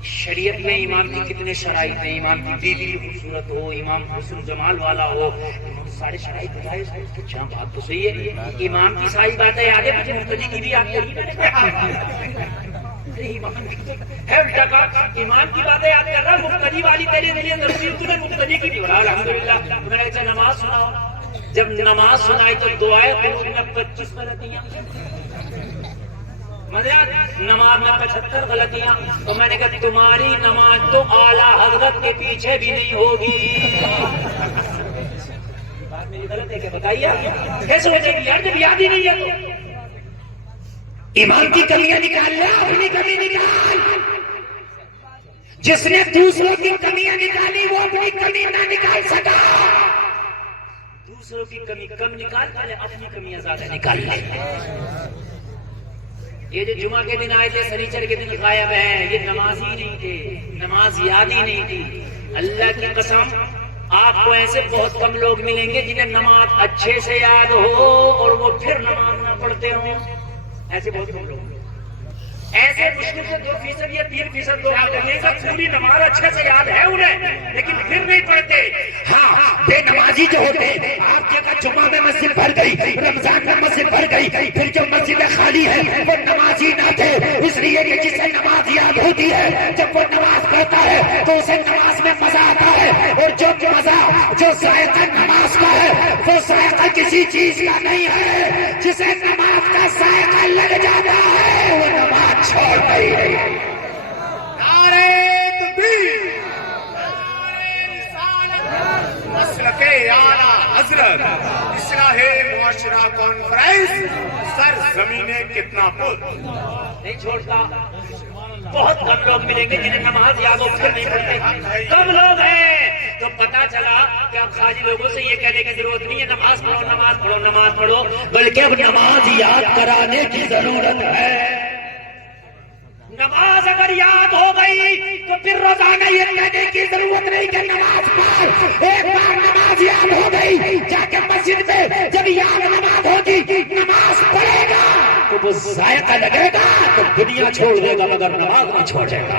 شریعت میں امام کی کتنے شرائط ہیں، امام کی بیوی خوبصورت ہو، امام حسن جمال والا ہو، سارے شرائط بتائے۔ اچھا بات تو صحیح ہے، امام کی ساری باتیں یاد ہے، مجھے مقتدی کی بھی یاد کری۔ امام کی باتیں یاد کر رہا، مقتدی والی تیرے لیے ضروری ہے، تمہیں مقتدی کی بھی بڑھا۔ الحمدللہ انہوں نے کہا نماز سناؤ۔ جب نماز سنائی تو دعائیں قنوت میں 25 غلطیاں، نماز میں 75 غلطیاں۔ تو میں نے کہا تمہاری نماز تو اعلیٰ حضرت کے پیچھے بھی نہیں ہوگی۔ بات میری غلط ہے کیا بتائیے؟ کیسے ہو جائے گی یار جب یاد ہی نہیں ہے تو؟ ایمان کی کمیاں نکال لے، اپنی کمی نکال۔ جس نے دوسروں کی کمیاں نکالی وہ اپنی کمی نہ نکال سکا۔ دوسروں کی کمی کم نکال لے، اپنی کمیاں زیادہ نکال لے۔ یہ جو جمعہ کے دن آئے تھے، سنیچر کے دن غائب ہیں، یہ نماز ہی نہیں تھے، نماز یاد ہی نہیں تھی۔ اللہ کی قسم آپ کو ایسے بہت کم لوگ ملیں گے جنہیں نماز اچھے سے یاد ہو اور وہ پھر نماز نہ پڑھتے ہوں، ایسے بہت کم لوگ۔ ایسے مشکل سے 2% یا 3% لوگ آتے ہیں پوری نماز اچھے سے یاد ہے انہیں لیکن پھر نہیں پڑھتے۔ ہاں بے نمازی جو ہوتے ہیں، آپ کے کہا جمعہ میں مسجد بھر گئی، رمضان میں مسجد بھر گئی، پھر جو مسجد خالی ہے وہ نمازی نہ تھے، اس لیے کہ جسے نماز یاد ہوتی ہے جب وہ نماز پڑھتا ہے تو اسے نماز میں مزہ آتا ہے، اور جو مزہ جو ذائقہ نماز کا ہے وہ ذائقہ کسی چیز کا نہیں ہے۔ جسے نماز کا ذائقہ لگ جاتا ہے وہ نماز چھوڑ نہیں رہی۔ نعرہ تکبیر، نعرہ رسالت، مسلک اعلیٰ حضرت، اصلاح معاشرہ کانفرنس، سرزمین کتنا پور نہیں چھوڑتا۔ بہت کم لوگ ملیں گے جنہیں نماز یاد ہو پھر نہیں پڑھتے، کم لوگ ہیں۔ تو پتا چلا کہ اب خالی لوگوں سے یہ کہنے کی ضرورت نہیں ہے نماز پڑھو نماز پڑھو نماز پڑھو، بلکہ اب نماز یاد کرانے کی ضرورت ہے۔ نماز اگر یاد ہو گئی تو پھر روزانہ یہ کہنے کی ضرورت نہیں کہ نماز پڑھ۔ ایک بار نماز یاد ہو گئی، جا کے مسجد میں جب یاد نماز ہوگی نماز پڑھے گا تو وہ ذائقہ لگے گا تو دنیا چھوڑ دے گا مگر نماز نہیں چھوڑے گا۔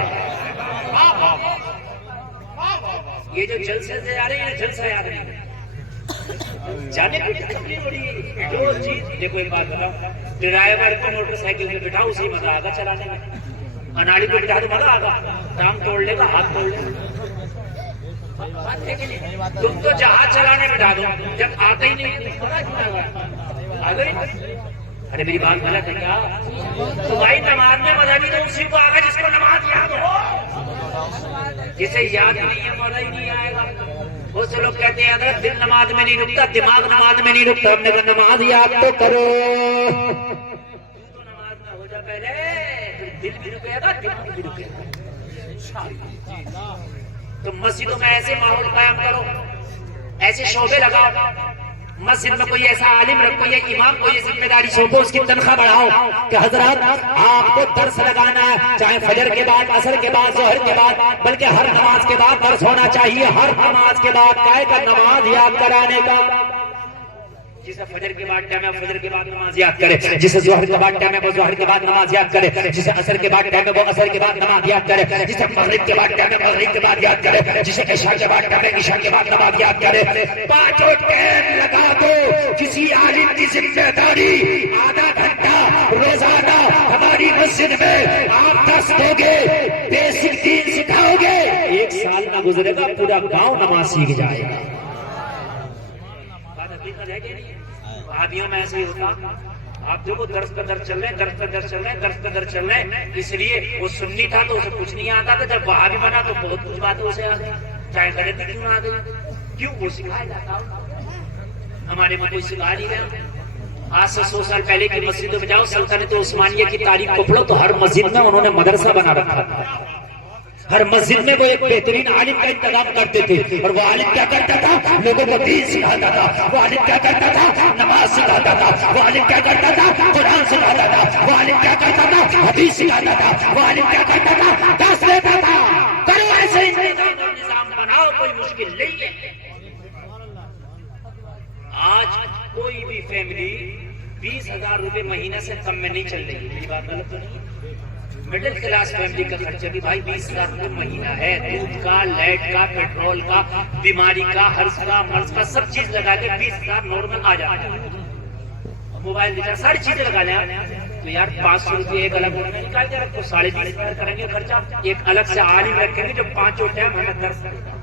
یہ جو جلسے سے آ رہے ہیں جلسہ یاد نہیں جانے کی تکلیف ہو رہی ہے۔ جو چیز دیکھو ایک بات بتاؤ، ڈرائیور کو موٹر سائیکل پہ بٹھاؤ اسی مزہ آگا چلانے میں، اناڑی پہ بٹھا دو مزہ آگا، ٹانگ توڑ لے گا ہاتھ توڑ لے گا۔ بات ہے کہ نہیں؟ تم تو جہاز چلانے بٹھا دو، جب آتا ہی نہیں آ گئی۔ ارے میری بات غلط ہے کیا؟ تو بھائی نماز میں مزہ نہیں تو اسی کو آگا جس کو نماز یاد ہو، جسے یاد نہیں ہے مزہ ہی نہیں آئے گا۔ بہت سے لوگ کہتے ہیں حضرت دل نماز میں نہیں رکتا، دماغ نماز میں نہیں رکتا۔ ہم نے کہا نماز یاد تو کرو، تو نماز نہ ہو جا پہلے پھر دل بھی رکے گا دماغ بھی رکے گا۔ تو مسجدوں میں ایسے ماحول قائم کرو، ایسے شعبے لگاؤ، مسجد میں کوئی ایسا عالم رکھو یا امام کو یہ ذمہ داری سونپو، اس کی تنخواہ بڑھاؤ کہ حضرات آپ کو درس لگانا ہے، چاہے فجر کے بعد، عصر کے بعد، ظہر کے بعد، بلکہ ہر نماز کے بعد درس ہونا چاہیے۔ ہر نماز کے بعد کہے کا نماز یاد کرانے کا، جسے فجر کے بعد ٹائم ہے فجر کے بعد نماز یاد کرے، جسے ظہر کے بعد ٹائم ہے وہ ظہر کے بعد نماز یاد کرے، جسے عصر کے بعد ٹائم ہے وہ عصر کے بعد نماز یاد کرے، جسے مغرب کے بعد ٹائم ہے مغرب کے بعد یاد کرے، جسے عشاء کے بعد ٹائم ہے عشاء کے بعد نماز یاد کرے۔ پانچوں ٹائم لگا دو، کسی عالم کی ذمہ داری آدھا گھنٹہ روزانہ ہماری مسجد مسجد میں آپ درس دو گے، بیسک دین سکھاؤ گے، 1 سال نہ گزرے گا پورا گاؤں نماز سیکھ جائے گا۔ بات حقیقت ہے کہ نہیں؟ وہابیوں میں ایسے ہی ہوتا، آپ دیکھو درس کا در چل رہے ہیں، درس کا در چل رہے ہیں، درس کا در چل رہے ہیں، اس لیے وہ سنی تھا تو اسے کچھ نہیں آتا تھا، جب وہابی بنا تو بہت کچھ باتیں اسے آ گئی، چاہے غلطی کیوں نہ آ گئی، کیوں وہ سکھایا جاتا؟ ہمارے میں کوئی سکھا نہیں گیا۔ آج سے 100 سال پہلے کی مسجدوں میں جاؤ، سلطنت عثمانیہ کی تاریخ کو پڑھو تو ہر مسجد میں انہوں نے مدرسہ بنا رکھا تھا، ہر مسجد میں وہ ایک بہترین عالم کا انتظام کرتے تھے، اور وہ عالم کیا کرتا تھا؟ لوگوں کو دین سکھاتا تھا، وہ عالم کیا کرتا تھا؟ نماز سکھاتا تھا، وہ عالم کیا کرتا تھا؟ قرآن سکھاتا تھا، وہ عالم کیا کرتا تھا؟ حدیث سکھاتا تھا، وہ عالم کیا کرتا تھا؟ درس دیتا تھا۔ کرو ایسے نظام بناؤ، کوئی مشکل نہیں ہے۔ آج کوئی بھی فیملی 20,000 روپے مہینہ سے کم میں نہیں چل رہی، میری بات غلط تو نہیں؟ مڈل کلاس فیملی کا خرچہ بھی بھائی 20,000 روپے مہینہ ہے، دودھ کا، لائٹ کا، پیٹرول کا، بیماری کا، ہرس کا، مرض کا، سب چیز لگا کے 20,000 نارمل آ جاتا ہے۔ موبائل ریچارج ساری چیزیں لگا لیں تو یار 500 روپے ایک الگ میں نکال کے رکھو، 20,500 کریں گے خرچہ، ایک الگ سے عالم رکھیں گے جو 5 ٹائم ہمیں درس کرے گا۔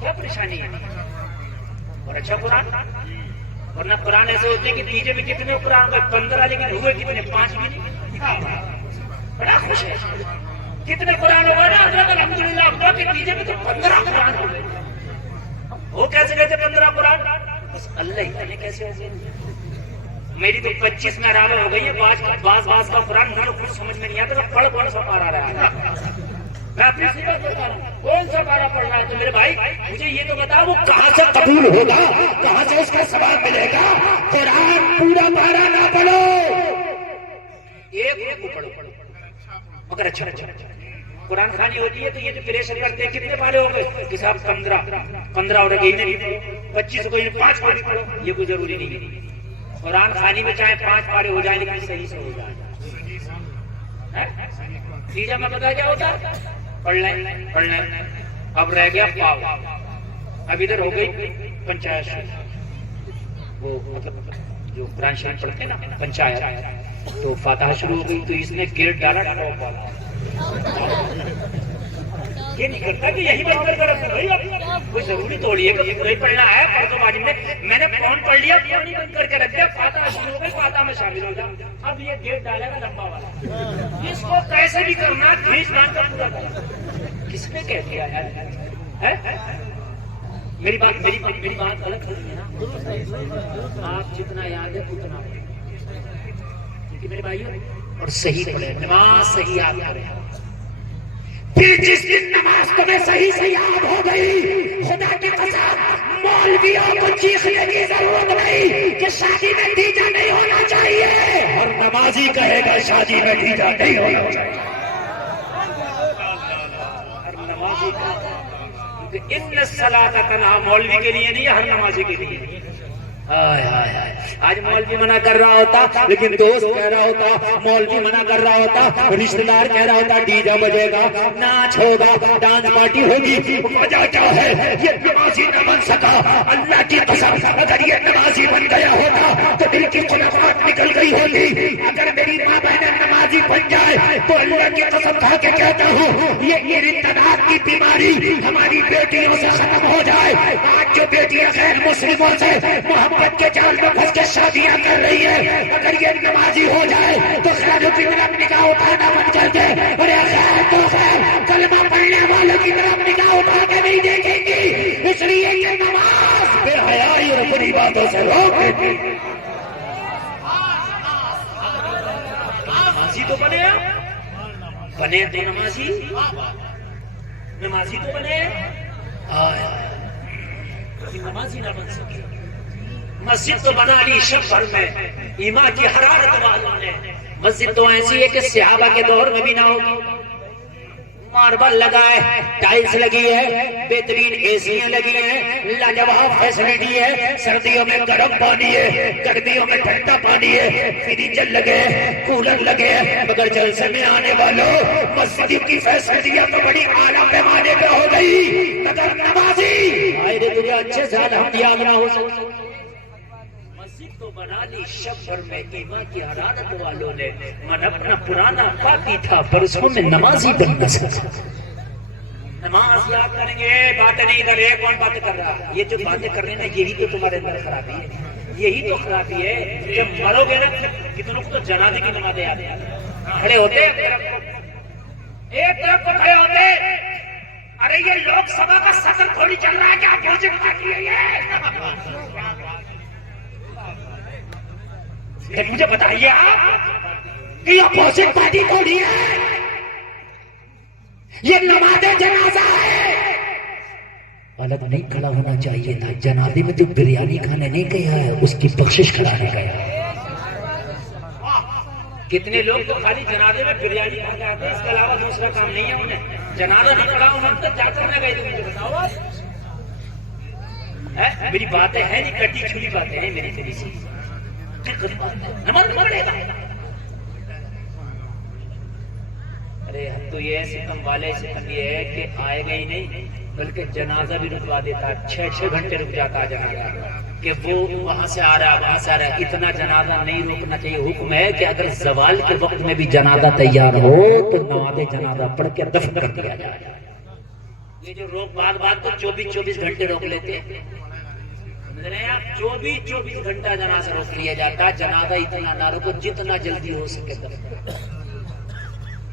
کیا پریشانی ہے؟ اور اچھا قرآن، ورنہ قرآن ایسے ہوتے ہیں کہ دیجے میں کتنے قرآن کو 15 لیکن ہوئے کتنے 5 بھی نہیں، بڑا خوش ہے۔ کتنے قرآن ہوگا نا حضرت الحمدللہ اللہ کے دیجے میں تو 15 قرآن ہو گئے۔ وہ کیسے کہتے 15 قرآن؟ بس اللہ ہی جانے کیسے ہو گئے۔ میری تو 25 میں راوے ہو گئی ہے، بعض کا قرآن نہ کچھ سمجھ میں نہیں آتا، پڑھ کون سا پارا رہا ہے، میں اپنی سی بات بتا رہا ہوں، کون سا پارا پڑھ رہا ہے؟ تو میرے بھائی مجھے یہ تو بتا وہ کہاں سے قبول ہوگا، کہاں سے اس کا ثواب ملے گا؟ قرآن پورا پارا نہ پڑھو، ایک کو پڑھو مگر اچھا قرآن خوانی ہوتی ہے تو یہ جو پریشر کرتے ہیں کتنے پارے ہو گئے کہ صاحب 15 اور گئی نہیں 25 کو 5 پارے پڑھو، یہ کوئی ضروری نہیں ہے۔ قرآن خوانی میں چاہے 5 پارے ہو جائیں لیکن صحیح سے ہو جائیں۔ تیجا میں بتا کیا ہوتا ہے؟ پڑھ لیں۔ اب رہ گیا پاؤ، اب ادھر ہو گئی پنچایت، وہ مطلب جو قرآن شریف پڑھتے ہیں نا پنچایت، تو فاتحہ شروع ہو گئی تو اس نے گیٹ ڈالا ٹاپ والا، یہ نہیں کرتا کہ یہی بند کر رکھو بھائی، کوئی ضروری توڑی ہے کہ نہیں پڑھنا ہے، پڑھ تو باجی میں نے فون پڑھ لیا، فون ہی بند کر کے رکھ دیا، فاتحہ شروع ہو گئی، فاتحہ میں شامل ہو جاؤ۔ اب یہ گیٹ ڈالے گا لمبا والا، اس کو کیسے بھی کرنا کھینچ مان کر پورا کرنا، کس نے کہہ دیا ہے؟ میری بات غلط نہیں ہے نا، آپ جتنا یاد ہے اتنا ٹھیک ہے میرے بھائیوں، اور صحیح پڑھے، نماز صحیح یاد کرے۔ پھر جس دن نماز تمہیں صحیح سے یاد ہو گئی، خدا کی قسم مولویوں کو چیخنے کی ضرورت نہیں کہ شادی میں ڈیجا نہیں ہونا چاہیے، اور نمازی کہے گا شادی میں ڈیجا نہیں ہونا چاہیے۔ ہر نمازی کا ان الصلاۃ تنہا مولوی کے لیے نہیں، ہر نمازی کے لیے۔ آج مولوی منع کر رہا ہوتا لیکن دوست کہہ رہا ہوتا، مولوی منع کر رہا ہوتا، رشتہ دار کہہ رہا ہوتا ڈی جے بجے گا، ناچ ہوگا، ڈانس پارٹی ہوگی، وجہ کیا ہے؟ یہ نمازی نہ بن سکا۔ اللہ کی قسم اگر یہ نمازی بن گیا ہوتا تو دل کی خلافات نکل گئی ہوتی۔ اگر میری ماں بہنیں نمازی بن جائے تو اللہ کی قسم کھا کے کہتا ہوں یہ ارتداد کی بیماری ہماری بیٹیوں سے ختم ہو جائے۔ آج جو بیٹیاں غیر مسلموں سے محبت کے جال میں پھنس کے شادیاں کر رہی ہے، اگر یہ نمازی ہو جائے تو خیر کی طرف نگاہ اٹھانا بند کر دے، اور خیر تو خیر کلمہ پڑھنے والوں کی طرف نگاہ اٹھا کے نہیں دیکھیں گی، اس لیے یہ نماز بے حیائی اور بری باتوں سے روک دیتی۔ نمازی تو بنے تو نمازی تو بنے، نمازی نہ بن سکے۔ مسجد تو بنا لی شب بھر میں ایمان کی حرارت والوں نے، مسجد تو ایسی ہے کہ صحابہ کے دور میں بھی نہ ہوگی، ماربل لگا ہے، ٹائلز لگی ہے، بہترین اے سیاں لگی ہیں، لاجواب فیسلٹی ہے، سردیوں میں گرم پانی ہے، گرمیوں میں ٹھنڈا پانی ہے، فریجر لگے ہیں، کولر لگے ہیں، مگر جلسے میں آنے والوں مسجد کی فیسلٹیاں تو بڑی اعلیٰ پیمانے پہ ہو گئی، مگر نمازی تجھے اچھے سے الحمد یاد نہ ہو سکتا۔ مسجد تو بنا لی شب بھر میں ایمان کی حرارت والوں نے، من اپنا پرانا پاکی تھا برسوں میں نمازی بن نہ سکا۔ نماز یاد کریں گے، باتیں نہیں ادھر ہے، کون باتیں کر رہا؟ یہ جو باتیں کر رہے ہیں نا، یہی تو تمہارے اندر خرابی ہے، یہی تو خرابی ہے۔ جب مرو گے نا، کتنوں کو تو جنازے کی نمازیں یاد ہیں، کھڑے ہوتے ایک طرف کو کھڑے ہوتے، ارے یہ لوک سبھا کا سدن تھوڑی چل رہا ہے کیا؟ پروجیکٹ باقی ہے یہ؟ مجھے بتائیے آپ کہ یہ اپوزٹ پارٹی تھوڑی ہے، یہ نماز جنازہ ہے۔ الگ نہیں کھڑا ہونا چاہیے تھا، جنازے میں تو بریانی کھانے نہیں گیا ہے، اس کی بخشش کرانے گیا۔ کتنے لوگ تو خالی جنازے میں بریانی کھا کے آتے ہیں، اس کے علاوہ دوسرا کام نہیں ہے انہیں۔ جنازہ نہیں پڑا انہوں نے جا کر نہ گئے، تو مجھے بتاؤ۔ میری باتیں ہیں نہیں، کٹی چھوٹی باتیں ہیں میری تیری سے، نماز پڑھے گا۔ ارے ہم تو یہ ستم والے ستم یہ ہے کہ آئے گا ہی نہیں، بلکہ جنازہ بھی رکوا دیتا، 6 گھنٹے رک جاتا جنازہ، کہ وہ وہاں سے آ رہا وہاں سے آ رہا۔ اتنا جنازہ نہیں روکنا چاہیے۔ حکم ہے کہ اگر زوال کے وقت میں بھی جنازہ تیار ہو تو نماز جنازہ پڑھ کے دفن کر دیا جائے۔ یہ جو روک بات تو 24 گھنٹے روک لیتے ہیں، 24 گھنٹہ جنازہ روک لیا جاتا۔ جنازہ اتنا نہ روکو، جتنا جلدی ہو سکے دفن۔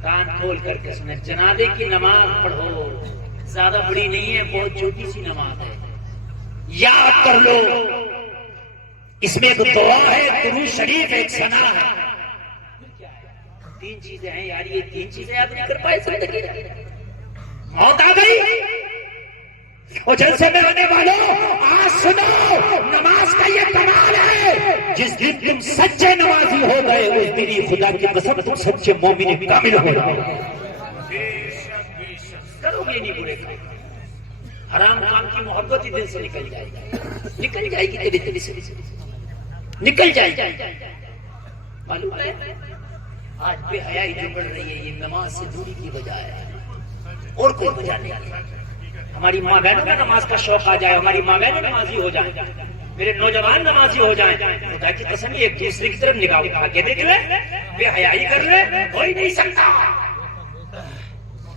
کان کھول کر کے سنیں، جنازے کی نماز پڑھو، زیادہ بڑی نہیں ہے، بہت چھوٹی سی نماز ہے، یاد کر لو۔ اس میں ایک دعا ہے، درود شریف، ایک ثنا ہے۔ 3 چیزیں ہیں یار، یہ 3 چیزیں یاد نہیں کر پائے زندگی میں، موت آ گئی۔ اور جلسے میں آنے والوں آج سنو، نماز کا یہ کمال ہے، جس دن تم سچے نمازی ہو گئے اس دن ہی خدا کی قسم تم سچے مومن کامل ہو گئے۔ کرو گے نہیں برے کام، حرام کام کی محبت ہی دل سے نکل جائے گی، نکل جائے گی تیرے دل سے، نکل جائے گی۔ معلوم ہے آج بے حیائی جو بڑھ رہی ہے، یہ نماز سے دوری کی وجہ ہے، اور کوئی وجہ نہیں ہے۔ ہماری ماں بہنوں کا نماز کا شوق آ جائے، ہماری ماں بہنیں نمازی ہو جائیں، میرے نوجوان نمازی ہو جائیں، خدا کی قسم ایک دوسرے کی طرف نگاہ اٹھا کے دیکھ لیں، بے حیائی کر لیں، کوئی نہیں سکتا۔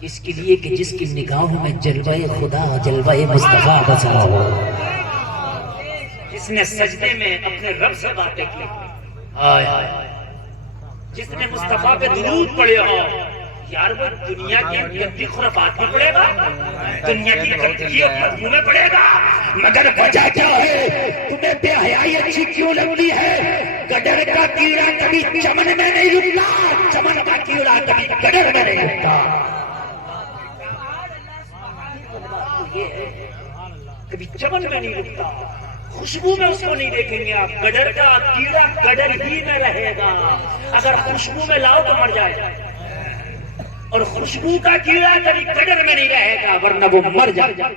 اس کے لیے کہ جس کی نگاہوں میں جلوہ خدا، جلوہ مصطفیٰ بسا ہو، جس نے سجدے میں اپنے رب سے باتیں کی، جس نے مصطفیٰ پہ درود پڑھے ہو، یار وہ دنیا کی گندی خرافات میں پڑے گا، دنیا کی گندگی بدبو میں پڑے گا۔ مگر وجہ کیا ہے؟ تمہیں بے حیائی اچھی کیوں لگتی ہے؟ گڈر کا کیڑا کبھی چمن میں نہیں رکتا، چمن کا کیڑا کبھی گڈر میں نہیں رکتا۔ کبھی چمن میں نہیں رکتا، خوشبو میں اس کو نہیں دیکھیں گے آپ۔ گڈر کا کیڑا گڈر ہی میں رہے گا، اگر خوشبو میں لاؤ تو مر جائے گا، اور خوشبو کا کیڑا کبھی گڈر میں نہیں رہے گا ورنہ وہ مر جائے گا۔